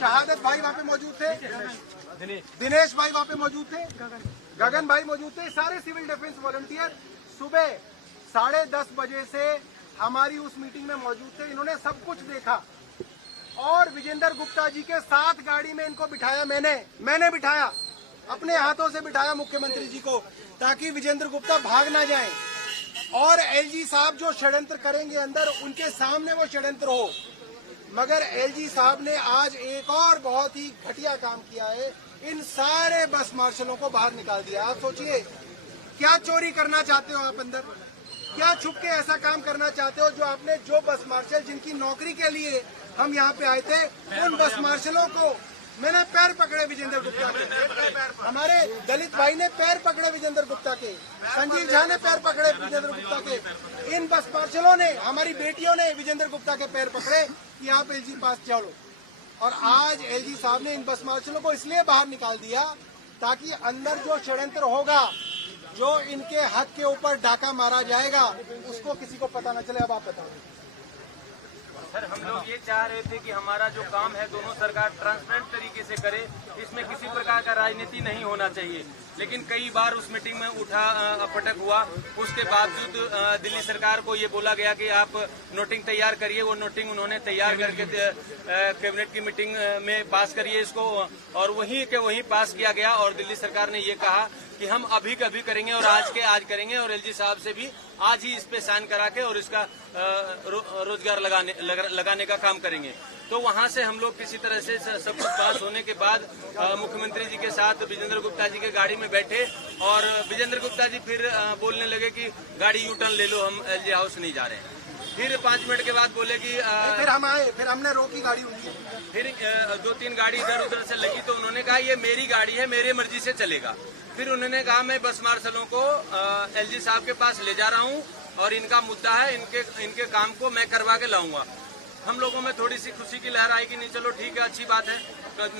शहादत भाई वहाँ पे मौजूद थे, दिनेश भाई वहाँ पे मौजूद थे, गगन भाई मौजूद थे, सारे सिविल डिफेंस वॉलंटियर सुबह 10:30 बजे से हमारी उस मीटिंग में मौजूद थे। इन्होंने सब कुछ देखा और विजेंद्र गुप्ता जी के साथ गाड़ी में इनको बिठाया। मैंने बिठाया, अपने हाथों से बिठाया मुख्यमंत्री जी को, ताकि विजेंद्र गुप्ता भाग ना जाएं और एलजी साहब जो षड्यंत्र करेंगे अंदर, उनके सामने वो षड्यंत्र हो। मगर एलजी साहब ने आज एक और बहुत ही घटिया काम किया है, इन सारे बस मार्शलों को बाहर निकाल दिया। आप सोचिए, क्या चोरी करना चाहते हो आप अंदर? क्या छुप के ऐसा काम करना चाहते हो जो बस मार्शल जिनकी नौकरी के लिए हम यहाँ पे आए थे, उन बस मार्शलों को मैंने पैर पकड़े विजेंद्र गुप्ता के, हमारे दलित भाई ने पैर पकड़े विजेंद्र गुप्ता के, संजीव झा ने पैर पकड़े विजेंद्र गुप्ता के, इन बस मार्शलों ने, हमारी बेटियों ने विजेंद्र गुप्ता के पैर पकड़े कि आप एलजी पास चलो। और आज एलजी साहब ने इन बस मार्शलों को इसलिए बाहर निकाल दिया ताकि अंदर जो षड्यंत्र होगा, जो इनके हक के ऊपर डाका मारा जाएगा, उसको किसी को पता न चले। अब आप बताओ सर। हम लोग ये चाह रहे थे कि हमारा जो काम है दोनों सरकार ट्रांसपेरेंट तरीके से करे, इसमें किसी प्रकार का राजनीति नहीं होना चाहिए। लेकिन कई बार उस मीटिंग में उठा पटक हुआ, उसके बावजूद दिल्ली सरकार को ये बोला गया कि आप नोटिंग तैयार करिए। वो नोटिंग उन्होंने तैयार करके कैबिनेट की मीटिंग में पास करिए इसको, और वहीं के वहीं पास किया गया। और दिल्ली सरकार ने ये कहा कि हम अभी कभी करेंगे और आज के आज करेंगे, और एलजी साहब से भी आज ही इस पे साइन करा के और इसका रोजगार लगाने का काम करेंगे। तो वहां से हम लोग किसी तरह से सब कुछ पास होने के बाद मुख्यमंत्री जी के साथ विजेंद्र गुप्ता जी के गाड़ी में बैठे, और विजेंद्र गुप्ता जी फिर बोलने लगे कि गाड़ी यू टर्न ले लो, हम एलजी हाउस नहीं जा रहे हैं। फिर 5 मिनट के बाद बोले कि फिर हम आए, फिर हमने रोकी गाड़ी उनकी, फिर 2-3 गाड़ी इधर उधर से लगी, तो उन्होंने कहा ये मेरी गाड़ी है, मेरे मर्जी से चलेगा। फिर उन्होंने कहा मैं बस मार्शलों को एलजी साहब के पास ले जा रहा हूँ और इनका मुद्दा है, इनके काम को मैं करवा के लाऊंगा। हम लोगों में थोड़ी सी खुशी की लहर आई कि नहीं चलो ठीक है, अच्छी बात है,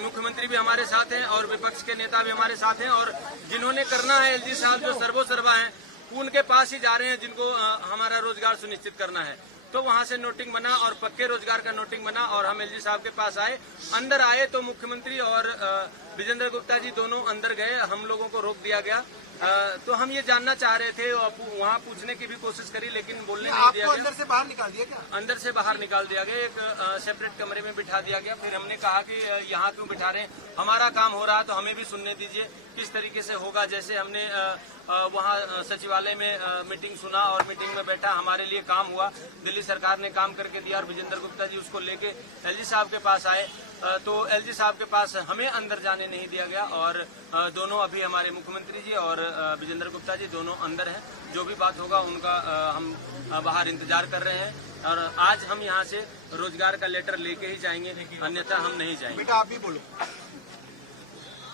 मुख्यमंत्री भी हमारे साथ हैं और विपक्ष के नेता भी हमारे साथ हैं, और जिन्होंने करना है एलजी साहब जो सर्वोसर्वा हैं उनके पास ही जा रहे हैं, जिनको हमारा रोजगार सुनिश्चित करना है। तो वहां से नोटिंग बना और पक्के रोजगार का नोटिंग बना, और हम एलजी साहब के पास आए। अंदर आए तो मुख्यमंत्री और विजेंद्र गुप्ता जी दोनों अंदर गए, हम लोगों को रोक दिया गया। तो हम ये जानना चाह रहे थे, वहाँ पूछने की भी कोशिश करी, लेकिन बोलने नहीं दिया गया। अंदर से बाहर निकाल दिया क्या? अंदर से बाहर निकाल दिया गया, एक सेपरेट कमरे में बिठा दिया गया। फिर हमने कहा कि यहाँ क्यों बिठा रहे हैं, हमारा काम हो रहा है तो हमें भी सुनने दीजिए किस तरीके से होगा। जैसे हमने वहाँ सचिवालय में मीटिंग सुना और मीटिंग में बैठा, हमारे लिए काम हुआ, दिल्ली सरकार ने काम करके दिया, और विजेंद्र गुप्ता जी उसको लेके एलजी साहब के पास आए। तो एलजी साहब के पास हमें अंदर जाने नहीं दिया गया, और दोनों अभी हमारे मुख्यमंत्री जी और विजेंद्र गुप्ता जी दोनों अंदर हैं। जो भी बात होगा उनका हम बाहर इंतजार कर रहे हैं, और आज हम यहाँ से रोजगार का लेटर लेके ही जाएंगे, अन्यथा हम नहीं जाएंगे। बेटा आप भी बोलो।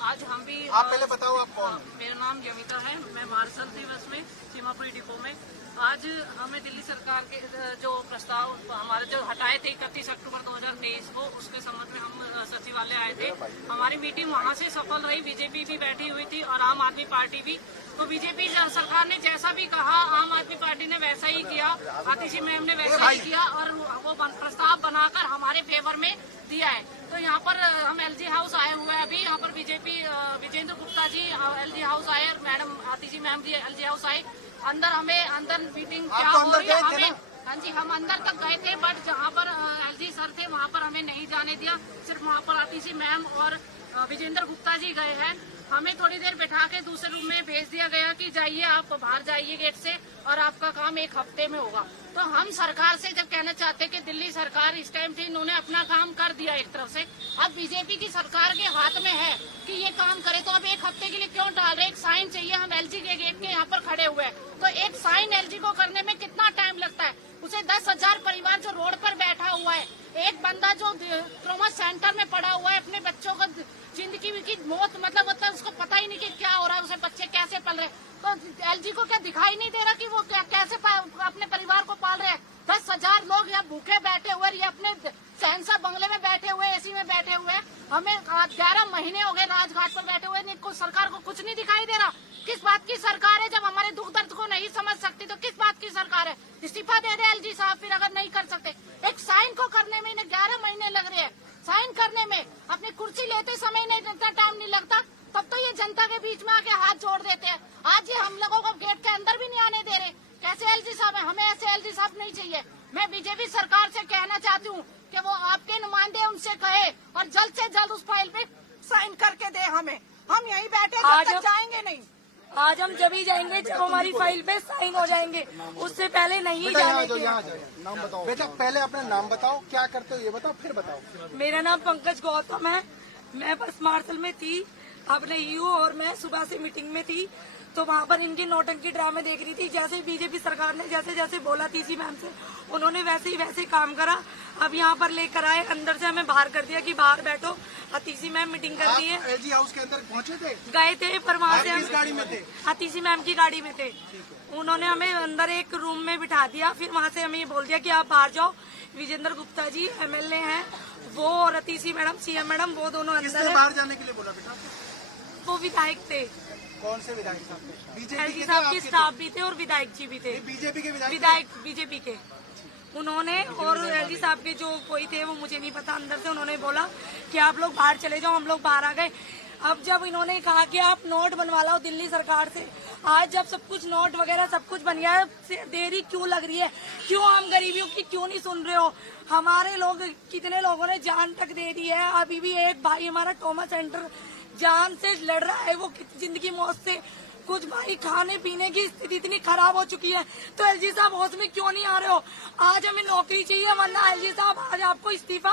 आज हम भी, आप पहले बताओ आप कौन? मेरा नाम यमिता है, मैं मार्शल थी बस में सीमापुरी डिपो में। आज हमें दिल्ली सरकार के जो प्रस्ताव हमारे जो हटाए थे 31 अक्टूबर 2023 को, उसके संबंध में हम सचिवालय आए थे। हमारी मीटिंग वहां से सफल रही, बीजेपी भी बैठी हुई थी और आम आदमी पार्टी भी। तो बीजेपी सरकार ने जैसा भी कहा, आम आदमी पार्टी ने वैसा ही किया, आतिशी मैम ने वैसा ही किया, और वो प्रस्ताव बनाकर हमारे फेवर में दिया है। तो यहाँ पर हम एलजी हाउस आए हुए हैं अभी, यहाँ पर BJP Vijendra Gupta ji LG house आए, मैडम आतिशी मैम जी एलजी हाउस आए। अंदर मीटिंग क्या हो रही है हमें, हाँ जी, हम अंदर तक गए थे, बट जहाँ पर एलजी सर थे वहाँ पर हमें नहीं जाने दिया। सिर्फ वहाँ पर आतिशी मैम और विजेंद्र गुप्ता जी गए हैं। हमें थोड़ी देर बैठा के दूसरे रूम में भेज दिया गया कि जाइए, आप बाहर जाइए गेट से, और आपका काम 1 हफ्ते में होगा। तो हम सरकार से जब कहना चाहते कि दिल्ली सरकार इस टाइम थी, इन्होंने अपना काम कर दिया एक तरफ से, अब बीजेपी की सरकार के हाथ में है कि ये काम करे, तो अब 1 हफ्ते के लिए क्यों डाल रहे? एक साइन चाहिए, हम एलजी के गेट के यहाँ पर खड़े हुए हैं, तो एक साइन एलजी को करने में कितना टाइम लगता है? उसे 10,000 परिवार जो रोड पर बैठा हुआ है, एक बंदा जो ट्रॉमा सेंटर में पड़ा हुआ है, अपने बच्चों को जिंदगी की मौत मतलब उसको पता ही नहीं कि क्या हो रहा है, उसे बच्चे कैसे पल रहे, तो एलजी को क्या दिखाई नहीं दे रहा कि वो कैसे अपने परिवार को पाल रहे हैं? 10,000 लोग यहाँ भूखे बैठे हुए, ये अपने सहनसा बंगले में बैठे हुए, एसी में बैठे हुए। हमें 11 महीने हो गए राजघाट पर बैठे हुए, सरकार को कुछ नहीं दिखाई दे रहा। किस बात की सरकार है? जब हमारे दुख दर्द को नहीं समझ सकती तो किस बात की सरकार है? इस्तीफा दे दे एलजी साहब फिर, अगर नहीं कर सकते। एक साइन को करने में इन्हें 11 महीने लग रहे हैं, साइन करने में। अपने आते समय नहीं इतना टाइम नहीं लगता, तब तो ये जनता के बीच में आके हाथ जोड़ देते हैं। आज ये हम लोगों को गेट के अंदर भी नहीं आने दे रहे। कैसे एलजी साहब है? हमें ऐसे एलजी साहब नहीं चाहिए। मैं बीजेपी सरकार से कहना चाहती हूँ कि वो आपके नुमाइंदे उनसे कहे और जल्द से जल्द उस फाइल पे साइन करके दे हमें। हम यहीं बैठे जब तक जाएंगे नहीं। आज हम जब ही जाएंगे जब हमारी फाइल पे साइन हो जाएंगे, उससे पहले नहीं जाने के। नाम बताओ बेटा, पहले अपना नाम बताओ, क्या करते हो ये बताओ, फिर बताओ। मेरा नाम पंकज गौतम है। मैं बस मार्शल में थी अपने यू, और मैं सुबह से मीटिंग में थी, तो वहाँ पर इनकी नौटंकी ड्रामे देख रही थी। जैसे बीजेपी सरकार ने जैसे जैसे बोला तीसी मैम से, उन्होंने वैसे ही वैसे काम करा। अब यहाँ पर लेकर आए, अंदर से हमें बाहर कर दिया कि बाहर बैठो, तीसी मैम मीटिंग कर रही है। एलजी हाउस के अंदर पहुंचे थे? गए थे, पर वहाँ से किस गाड़ी में थे? तीसी मैम की गाड़ी में थे। उन्होंने हमें अंदर एक रूम में बिठा दिया, फिर वहाँ से हमें ये बोल दिया कि आप बाहर जाओ। विजेंद्र गुप्ता जी एमएलए हैं, वो और तीसी मैडम सीएम मैडम, वो दोनों अंदर है। बाहर जाने के लिए बोला बेटा? वो विधायक थे। कौन से विधायक साहब थे? बीजेपी एलजी के साहब के स्टाफ भी थे और विधायक जी भी थे। बीजेपी के विधायक बीजेपी के उन्होंने, और एलजी साहब के जो कोई थे वो मुझे नहीं पता, अंदर से उन्होंने बोला कि आप लोग बाहर चले जाओ। हम लोग बाहर आ गए। अब जब इन्होंने कहा कि आप नोट बनवा लो दिल्ली सरकार से, आज जब सब कुछ नोट वगैरह सब कुछ बन गया है, देरी क्यों लग रही है? क्यों हम गरीबियों की क्यों नहीं सुन रहे हो? हमारे लोग, कितने लोगों ने जान तक दे दी है। अभी भी एक भाई हमारा ट्रॉमा सेंटर जान से लड़ रहा है, वो जिंदगी मौत से। कुछ भाई खाने पीने की स्थिति इतनी खराब हो चुकी है, तो एलजी साहब होश में क्यों नहीं आ रहे हो? आज हमें नौकरी चाहिए, वरना एलजी साहब आज आपको इस्तीफा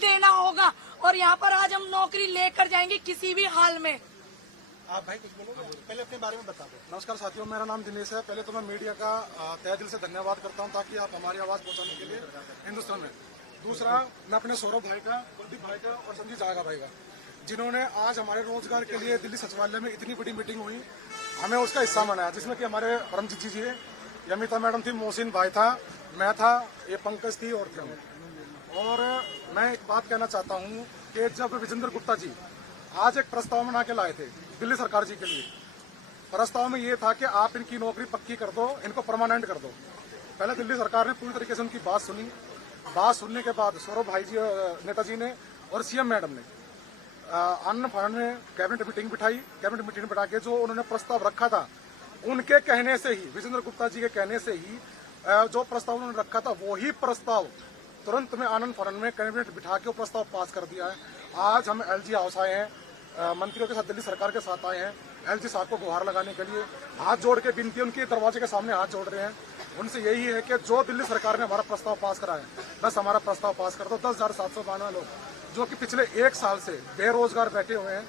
देना होगा, और यहाँ पर आज हम नौकरी लेकर जाएंगे किसी भी हाल में। आप भाई कुछ बोलोगे? पहले अपने बारे में बता दो। नमस्कार साथियों, मेरा नाम दिनेश है। पहले तो मैं मीडिया का तहे दिल से धन्यवाद करता हूं, ताकि आप हमारी आवाज पहुंचाने के लिए हिंदुस्तान में। दूसरा, मैं अपने सौरभ भाई का, कुलदीप भाई का और संजीव जागा भाई का, जिन्होंने आज हमारे रोजगार के लिए दिल्ली सचिवालय में इतनी बड़ी मीटिंग हुई, हमें उसका हिस्सा बनाया, जिसमें कि हमारे परमजीत जी है, यमिता मैडम थी, मोहसिन भाई था, मैं था, ये पंकज थी और थे। और मैं एक बात कहना चाहता हूँ कि जब विजेंद्र गुप्ता जी आज एक प्रस्ताव बना के लाए थे दिल्ली सरकार जी के लिए, प्रस्ताव में ये था कि आप इनकी नौकरी पक्की कर दो, इनको परमानेंट कर दो। पहले दिल्ली सरकार ने पूरी तरीके से उनकी बात सुनी। बात सुनने के बाद सौरभ भाई जी, नेताजी ने और सीएम मैडम ने अन्न फानन में कैबिनेट मीटिंग बिठाई। कैबिनेट मीटिंग बिठा के जो उन्होंने प्रस्ताव रखा था, उनके कहने से ही, विजेंद्र गुप्ता जी के कहने से ही जो प्रस्ताव उन्होंने रखा था, वही प्रस्ताव तुरंत में आनंद फानन में कैबिनेट बिठा के वो प्रस्ताव पास कर दिया है। आज हम एलजी हाउस आए हैं, मंत्रियों के साथ, दिल्ली सरकार के साथ आए हैं, एलजी साहब को गुहार लगाने के लिए, हाथ जोड़ के विनती, उनके दरवाजे के सामने हाथ जोड़ रहे हैं। उनसे यही है कि जो दिल्ली सरकार ने हमारा प्रस्ताव पास करा है, बस हमारा प्रस्ताव पास कर दो। 10,792 लोग जो कि पिछले 1 साल से बेरोजगार बैठे हुए हैं,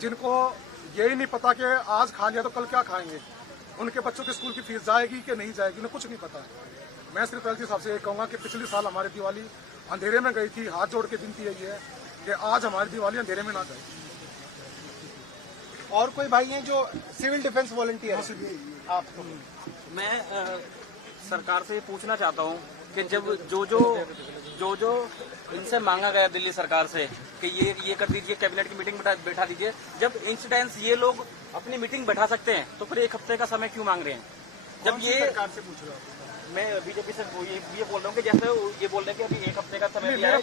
जिनको यही नहीं पता कि आज खा लिया तो कल क्या खाएंगे, उनके बच्चों की स्कूल की फीस जाएगी कि नहीं जाएगी, उन्हें कुछ नहीं पता है। मैं सिर्फ एलजी साहब से ये कहूंगा कि पिछले साल हमारी दिवाली अंधेरे में गई थी। हाथ जोड़ के विनती यही है कि आज हमारी दिवाली अंधेरे में ना जाए। और कोई भाई हैं जो सिविल डिफेंस वॉलंटियर? आपको मैं सरकार से पूछना चाहता हूँ कि जब जो इनसे मांगा गया दिल्ली सरकार से कि ये कर दीजिए, कैबिनेट की मीटिंग बैठा दीजिए, जब इंसिडेंस ये लोग अपनी मीटिंग बैठा सकते हैं, तो फिर 1 हफ्ते का समय क्यों मांग रहे हैं? जब ये सरकार से पूछ रहे हो? मैं बीजेपी से ये बोल रहा हूँ कि जैसे ये बोल रहे हैं कि अभी 1 हफ्ते का समय दिया है।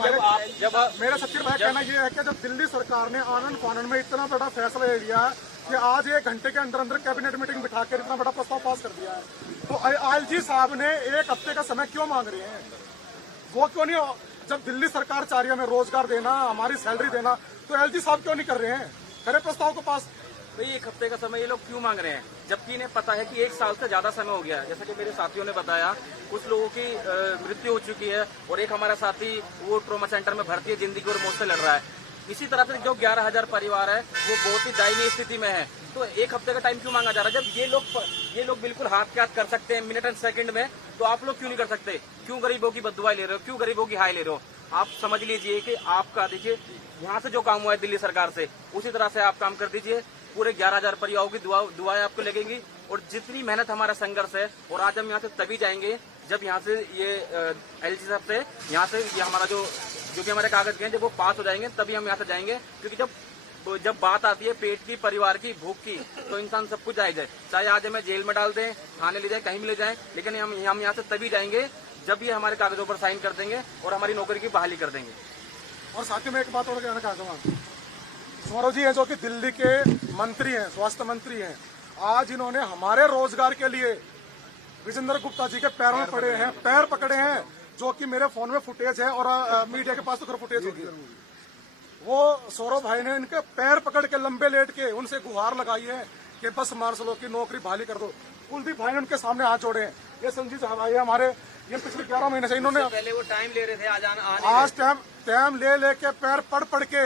जब मेरा सचिन भाई कहना यह है कि जब दिल्ली सरकार ने आनंद फानन में इतना बड़ा फैसला ले लिया कि आज 1 घंटे के अंदर अंदर कैबिनेट मीटिंग बिठा कर इतना बड़ा प्रस्ताव पास कर दिया है, तो एलजी साहब ने 1 हफ्ते का समय क्यों मांग रहे हैं? वो क्यों नहीं? जब दिल्ली सरकार चाह रही है हमें रोजगार देना, हमारी सैलरी देना, तो एलजी साहब क्यों नहीं कर रहे हैं? करे प्रस्ताव को पास। भाई 1 हफ्ते का समय ये लोग क्यों मांग रहे हैं, जबकि इन्हें पता है कि 1 साल से ज्यादा समय हो गया है। जैसा कि मेरे साथियों ने बताया, कुछ लोगों की मृत्यु हो चुकी है, और एक हमारा साथी वो ट्रॉमा सेंटर में भर्ती है, जिंदगी और मौत से लड़ रहा है। इसी तरह से जो 11,000 परिवार है वो बहुत ही दयनीय स्थिति में है। तो 1 हफ्ते का टाइम क्यों मांगा जा रहा है? जब ये लोग बिल्कुल हाथ के हाथ कर सकते हैं मिनट एंड सेकंड में, तो आप लोग क्यों नहीं कर सकते? क्यों गरीबों की बददुआएं ले रहे हो? क्यों गरीबों की हाय ले रहे हो? आप समझ लीजिए कि आपका, देखिए यहाँ से जो काम हुआ है दिल्ली सरकार से, उसी तरह से आप काम कर दीजिए। पूरे 11,000 परिवारों की दुआएं आपको लगेंगी, और जितनी मेहनत हमारा संघर्ष है, और आज हम यहाँ से तभी जाएंगे जब यहाँ से ये एलजी साहब से यहाँ से ये हमारा जो कि हमारे कागज के हैं, जब वो पास हो जाएंगे तभी हम यहाँ से जाएंगे। क्योंकि जब बात आती है पेट की, परिवार की, भूख की, तो इंसान सब कुछ जायज है। चाहे आज हमें जेल में डाल दें, थाने ले जाए, कहीं भी ले जाए, लेकिन हम यहाँ से तभी जाएंगे जब ये हमारे कागजों पर साइन कर देंगे और हमारी नौकरी की बहाली कर देंगे। और साथ ही मैं एक बात और कहना चाहता हूँ सौरभ जी हैं जो कि दिल्ली के मंत्री हैं, स्वास्थ्य मंत्री हैं। आज इन्होंने हमारे रोजगार के लिए विजेंद्र गुप्ता जी के पैरों में पड़े हैं, पैर पकड़े हैं, जो कि मेरे फोन में फुटेज है और मीडिया के पास तो फुटेज होगी। वो सौरभ भाई ने इनके पैर पकड़ के लंबे लेट के उनसे गुहार लगाई है कि बस मार्शलों की नौकरी बहाली कर दो। कुलदीप भाई ने उनके सामने हाथ जोड़े हैं। ये संजीव झा भाई हमारे, ये पिछले 11 महीने से इन्होंने पहले वो टाइम ले रहे थे आज टाइम ले के पैर पड़ के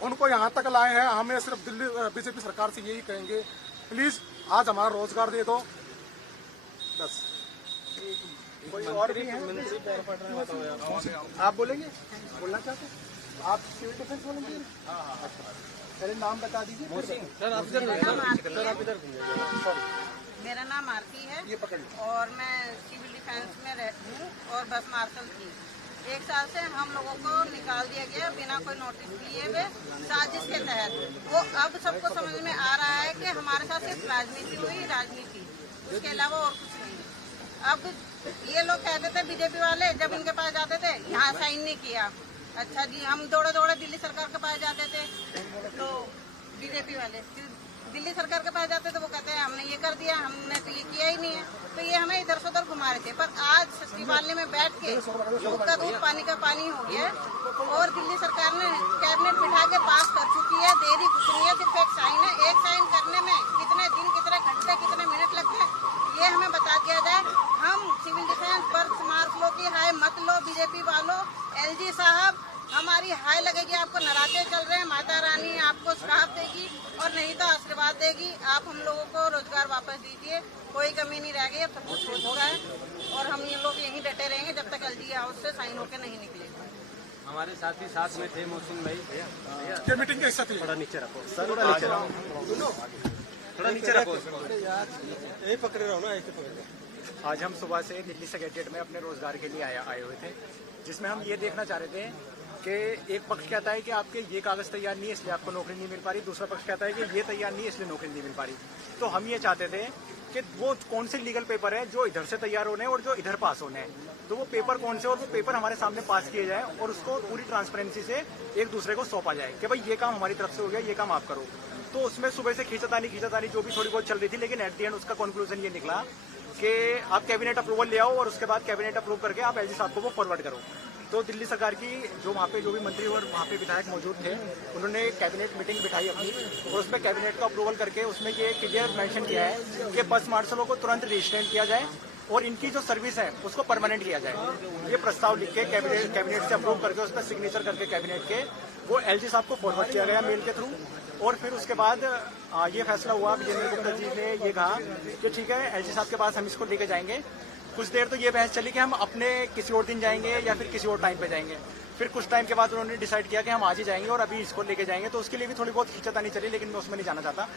उनको यहाँ तक लाए हैं। हमें सिर्फ दिल्ली बीजेपी सरकार से यही कहेंगे, प्लीज आज हमारा रोजगार दे दो बस। कोई और भी है? आप बोलेंगे, बोलना चाहते हैं? आप सिविल डिफेंस वॉलंटियर? पहले नाम बता दीजिए। मेरा नाम आरती है। ये पकड़ लो। और मैं सिविल डिफेंस में हूँ और बस मार्शल थी। 1 साल से हम लोगों को निकाल दिया गया बिना कोई नोटिस लिए हुए, साजिश के तहत। वो अब सबको समझ में आ रहा है कि हमारे साथ सिर्फ राजनीति हुई, राजनीति, उसके अलावा और कुछ नहीं। अब ये लोग कहते थे बीजेपी वाले, जब इनके पास जाते थे यहाँ साइन नहीं किया। अच्छा जी, हम दौड़े दौड़े दिल्ली सरकार के पास जाते थे, तो बीजेपी वाले दिल्ली सरकार के पास जाते थे, वो कहते हैं हमने ये कर दिया, हमने तो ये किया ही नहीं है। तो ये हमें इधर से उधर घुमा रहे थे। पर आज सचिवालय में बैठ के दूध का दूध पानी का पानी हो गया है और दिल्ली सरकार ने कैबिनेट बिठा के पास कर चुकी है। देरी कुछ नहीं है, सिर्फ एक साइन है। एक साइन करने में कितने दिन, कितने घंटे, कितने मिनट लगते हैं, ये हमें बता दिया जाए। हम सिविल डिफेंस बर्थ मार्शलों की हाय मत लो बीजेपी वालों। एलजी साहब, हमारी हाय लगेगी, आपको नराते चल रहे हैं, माता रानी आपको श्राप देगी और नहीं तो आशीर्वाद देगी। आप हम लोगों को रोजगार वापस दीजिए, कोई कमी नहीं रह गई, अब सब कुछ हो चुका है और हम ये लोग यहीं डटे रहेंगे जब तक एलजी हाउस से साइन होकर नहीं निकलेगा। हमारे साथी साथ में थे मोहसिन भाई। ये मीटिंग कैसे थी? थोड़ा नीचे रखो सर, थोड़ा नीचे रखो। यही पकड़े रहो ना, ऐसे पकड़े। आज हम सुबह से दिल्ली सेक्रेटरीट में अपने रोजगार के लिए आए हुए थे, जिसमें हम ये देखना चाह रहे थे कि एक पक्ष कहता है कि आपके ये कागज तैयार नहीं है इसलिए आपको नौकरी नहीं मिल पा रही, दूसरा पक्ष कहता है कि ये तैयार नहीं है इसलिए नौकरी नहीं मिल पा रही। तो हम ये चाहते थे कि वो कौन से लीगल पेपर है जो इधर से तैयार होने और जो इधर पास होने हैं, तो वो पेपर कौन से और वो पेपर हमारे सामने पास किए जाए और उसको पूरी ट्रांसपेरेंसी से एक दूसरे को सौंपा जाए कि भाई ये काम हमारी तरफ से हो गया, ये काम आप करो। तो उसमें सुबह से खींचतानी जो भी थोड़ी बहुत चल रही थी, लेकिन एट द एंड उसका कंक्लूजन ये निकला कि आप कैबिनेट अप्रूवल ले आओ और उसके बाद कैबिनेट अप्रूव करके आप एलजी साहब को वो फॉरवर्ड करो। तो दिल्ली सरकार की जो वहाँ पे जो भी मंत्री और वहाँ पे विधायक मौजूद थे, उन्होंने कैबिनेट मीटिंग बिठाई अपनी और उसमें कैबिनेट का अप्रूवल करके उसमें ये क्लियर मेंशन किया है कि बस मार्शलों को तुरंत रजिस्ट्रेट किया जाए और इनकी जो सर्विस है उसको परमानेंट किया जाए। ये प्रस्ताव लिख के कैबिनेट से अप्रूव करके उस पर सिग्नेचर करके कैबिनेट के वो एलजी साहब को फॉरवर्ड किया गया मेल के थ्रू। और फिर उसके बाद ये फैसला हुआ, विजेंद्र गुप्ता जी ने ये कहा कि ठीक है एलजी साहब के पास हम इसको लेके जाएंगे। कुछ देर तो ये बहस चली कि हम अपने किसी और दिन जाएंगे या फिर किसी और टाइम पे जाएंगे। फिर कुछ टाइम के बाद उन्होंने डिसाइड किया कि हम आज ही जाएंगे और अभी इसको लेके जाएंगे। तो उसके लिए भी थोड़ी बहुत खींचतानी चली, लेकिन मैं उसमें नहीं जाना चाहता।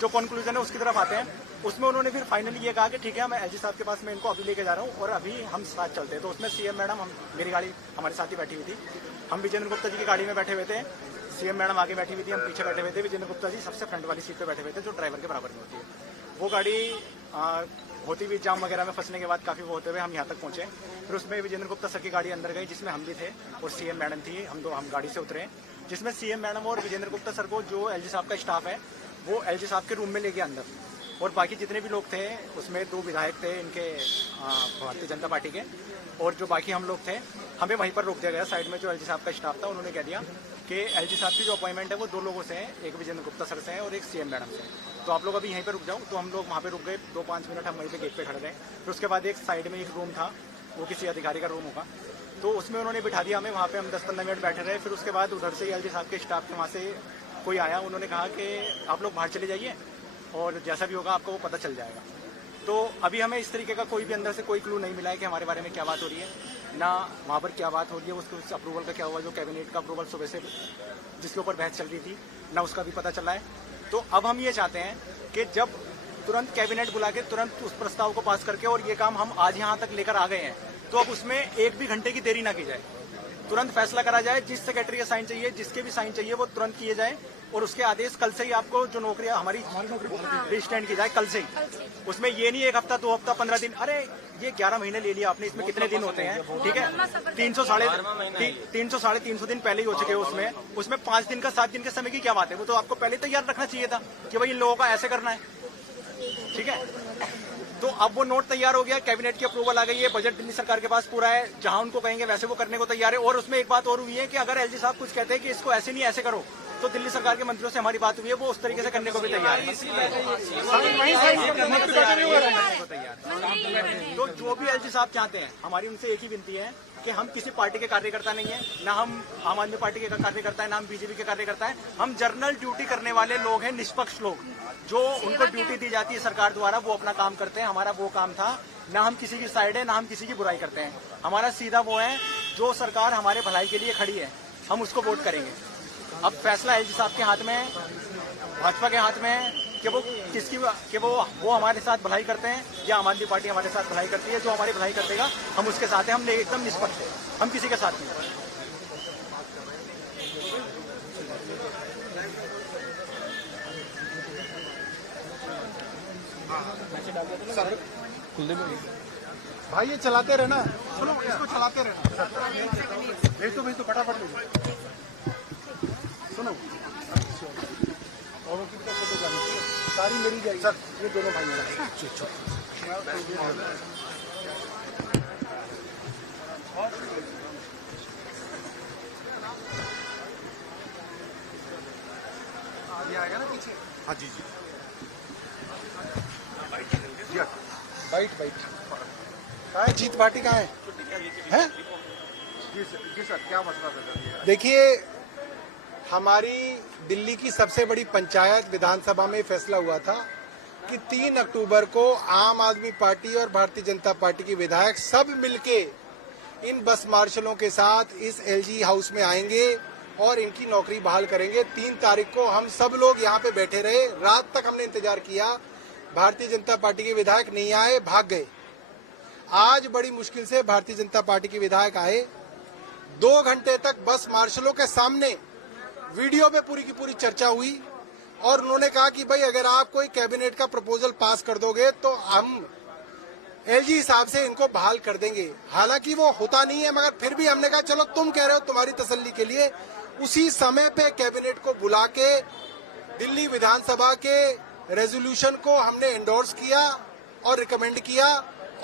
जो कंक्लूजन है उसकी तरफ आते हैं। उसमें उन्होंने फिर फाइनली ये कहा कि ठीक है मैं एलजी साहब के पास मैं इनको अभी लेके जा रहा हूँ और अभी हम साथ चलते हैं। तो उसमें सीएम मैडम, मेरी गाड़ी हमारे साथ ही बैठी हुई थी, हम विजेंद्र गुप्ता जी की गाड़ी में बैठे हुए थे, सीएम मैडम आगे बैठी हुई थी, हम पीछे बैठे हुए थे, विजेंद्र गुप्ता जी सबसे फ्रंट वाली सीट पे बैठे हुए थे जो ड्राइवर के बराबर में होती है। वो गाड़ी होती हुई जाम वगैरह में फंसने के बाद काफी वो होते हुए हम यहाँ तक पहुंचे। फिर उसमें विजेंद्र गुप्ता सर की गाड़ी अंदर गई जिसमें हम भी थे और सीएम मैडम थी। हम गाड़ी से उतरे, जिसमें सीएम मैडम और विजेंद्र गुप्ता सर को जो एलजी साहब का स्टाफ है वो एलजी साहब के रूम में ले गया अंदर, और बाकी जितने भी लोग थे उसमें 2 विधायक थे इनके भारतीय जनता पार्टी के, और जो बाकी हम लोग थे हमें वहीं पर रोक दिया गया। साइड में जो एलजी साहब का स्टाफ था उन्होंने कह दिया कि एलजी साहब की जो अपॉइंटमेंट है वो 2 लोगों से है, एक विजेंद्र गुप्ता सर से है और एक सीएम मैडम से, तो आप लोग अभी यहीं पे रुक जाओ। तो हम लोग वहाँ पे रुक गए, 2-5 मिनट हम वहीं पे गेट पे खड़े रहे। फिर उसके बाद एक साइड में एक रूम था, वो किसी अधिकारी का रूम होगा, तो उसमें उन्होंने बिठा दिया हमें। वहाँ पे हम 10-15 मिनट बैठे रहे। फिर उसके बाद उधर से एलजी साहब के स्टाफ के वहाँ से कोई आया, उन्होंने कहा कि आप लोग बाहर चले जाइए और जैसा भी होगा आपको वो पता चल जाएगा। तो अभी हमें इस तरीके का कोई भी अंदर से कोई क्लू नहीं मिला है कि हमारे बारे में क्या बात हो रही है, ना वहाँ पर क्या बात हो रही है, उसके अप्रूवल का क्या हुआ, जो कैबिनेट का अप्रूवल सुबह से जिसके ऊपर बहस चल रही थी, ना उसका भी पता चला है। तो अब हम ये चाहते हैं कि जब तुरंत कैबिनेट बुला के तुरंत उस प्रस्ताव को पास करके और ये काम हम आज यहाँ तक लेकर आ गए हैं, तो अब उसमें 1 भी घंटे की देरी ना की जाए। तुरंत फैसला करा जाए। जिस सेक्रेटरी के साइन चाहिए, जिसके भी साइन चाहिए, वो तुरंत किए जाए और उसके आदेश कल से ही आपको जो नौकरियां हमारी रिस्टैंड की जाए कल से ही। उसमें ये नहीं 1 हफ्ता 2 हफ्ता 15 दिन, अरे ये 11 महीने ले लिया आपने, इसमें कितने दिन होते हैं? ठीक है, 300 साढ़े 300 दिन पहले ही हो चुके हैं। उसमें 5 दिन का 7 दिन के समय की क्या बात है? वो तो आपको पहले तैयार रखना चाहिए था कि भाई इन लोगों का ऐसे करना है। ठीक है, तो अब वो नोट तैयार हो गया, कैबिनेट की अप्रूवल आ गई है, बजट दिल्ली सरकार के पास पूरा है, जहां उनको कहेंगे वैसे वो करने को तैयार है। और उसमें एक बात और हुई है कि अगर एलजी साहब कुछ कहते हैं कि इसको ऐसे नहीं ऐसे करो, तो दिल्ली सरकार के मंत्रियों से हमारी बात हुई है, वो उस तरीके से करने को भी तैयार है। तो जो भी एलजी साहब चाहते हैं, हमारी उनसे एक ही विनती है कि हम किसी पार्टी के कार्यकर्ता नहीं है, ना हम आम आदमी पार्टी के कार्यकर्ता है, ना हम बीजेपी के कार्यकर्ता है। हम जर्नल ड्यूटी करने वाले लोग हैं, निष्पक्ष लोग, जो उनको ड्यूटी दी जाती है सरकार द्वारा, वो अपना काम करते हैं। हमारा वो काम था, ना हम किसी की साइड है, ना हम किसी की बुराई करते हैं। हमारा सीधा वो है, जो सरकार हमारे भलाई के लिए खड़ी है, हम उसको वोट करेंगे। अब फैसला एलजी साहब के हाथ में है, भाजपा के हाथ में है कि वो किसकी कि वो हमारे साथ भलाई करते हैं या आम आदमी पार्टी हमारे साथ भलाई करती है। जो हमारी भलाई करेगा हम उसके साथ हैं, हम एकदम निष्पक्ष हैं, हम किसी के साथ नहीं। भाई ये चलाते रहना, सुनो इसको चलाते रहना। भेज दो फटाफट भेजो। सुनो और उनकी भी फोटो जानी चाहिए, सारी मेरी जाएगी सर, ये दोनों भाई मेरा। आगे आएगा ना पीछे। हाँ जी जी, बाइट कहाँ है? जीत पार्टी कहाँ है? जी सर, क्या मसला था? देखिए, हमारी दिल्ली की सबसे बड़ी पंचायत विधानसभा में फैसला हुआ था कि 3 अक्टूबर को आम आदमी पार्टी और भारतीय जनता पार्टी के विधायक सब मिलके इन बस मार्शलों के साथ इस एलजी हाउस में आएंगे और इनकी नौकरी बहाल करेंगे। 3 तारीख को हम सब लोग यहाँ पे बैठे रहे, रात तक हमने इंतजार किया, भारतीय जनता पार्टी के विधायक नहीं आए, भाग गए। आज बड़ी मुश्किल से भारतीय जनता पार्टी के विधायक आए, 2 घंटे तक बस मार्शलों के सामने वीडियो पे पूरी की पूरी चर्चा हुई और उन्होंने कहा कि भाई अगर आप कोई कैबिनेट का प्रपोजल पास कर दोगे तो हम एलजी साहब से इनको बहाल कर देंगे। हालांकि वो होता नहीं है, मगर फिर भी हमने कहा चलो तुम कह रहे हो, तुम्हारी तसल्ली के लिए उसी समय पे कैबिनेट को बुला के दिल्ली विधानसभा के रेजोल्यूशन को हमने एंडोर्स किया और रिकमेंड किया।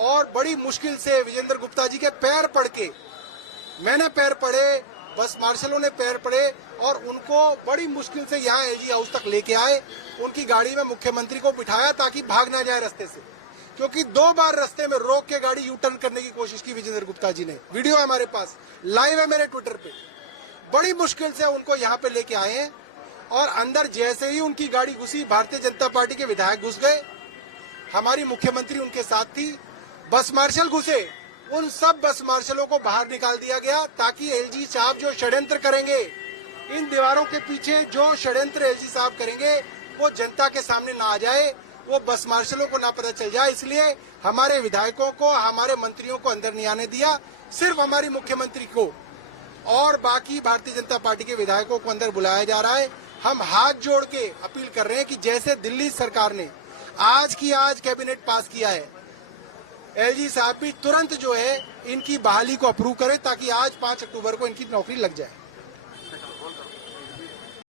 और बड़ी मुश्किल से विजेंद्र गुप्ता जी के पैर पड़ के, मैंने पैर पड़े, बस मार्शलों ने पैर पड़े और उनको बड़ी मुश्किल से यहाँ एलजी हाउस तक लेके आए। उनकी गाड़ी में मुख्यमंत्री को बिठाया ताकि भाग ना जाए रास्ते से, क्योंकि 2 बार रास्ते में रोक के गाड़ी यू टर्न करने की कोशिश की विजेंद्र गुप्ता जी ने। वीडियो है हमारे पास, लाइव है मेरे ट्विटर पे। बड़ी मुश्किल से उनको यहाँ पे लेके आए हैं और अंदर जैसे ही उनकी गाड़ी घुसी, भारतीय जनता पार्टी के विधायक घुस गए, हमारी मुख्यमंत्री उनके साथ थी, बस मार्शल घुसे, उन सब बस मार्शलों को बाहर निकाल दिया गया ताकि एलजी साहब जो षड्यंत्र करेंगे, इन दीवारों के पीछे जो षड्यंत्र एलजी साहब करेंगे वो जनता के सामने ना आ जाए, वो बस मार्शलों को ना पता चल जाए। इसलिए हमारे विधायकों को, हमारे मंत्रियों को अंदर नहीं आने दिया, सिर्फ हमारी मुख्यमंत्री को और बाकी भारतीय जनता पार्टी के विधायकों को अंदर बुलाया जा रहा है। हम हाथ जोड़ के अपील कर रहे हैं कि जैसे दिल्ली सरकार ने आज की आज कैबिनेट पास किया है, एलजी साहब भी तुरंत जो है इनकी बहाली को अप्रूव करें ताकि आज 5 अक्टूबर को इनकी नौकरी लग जाए।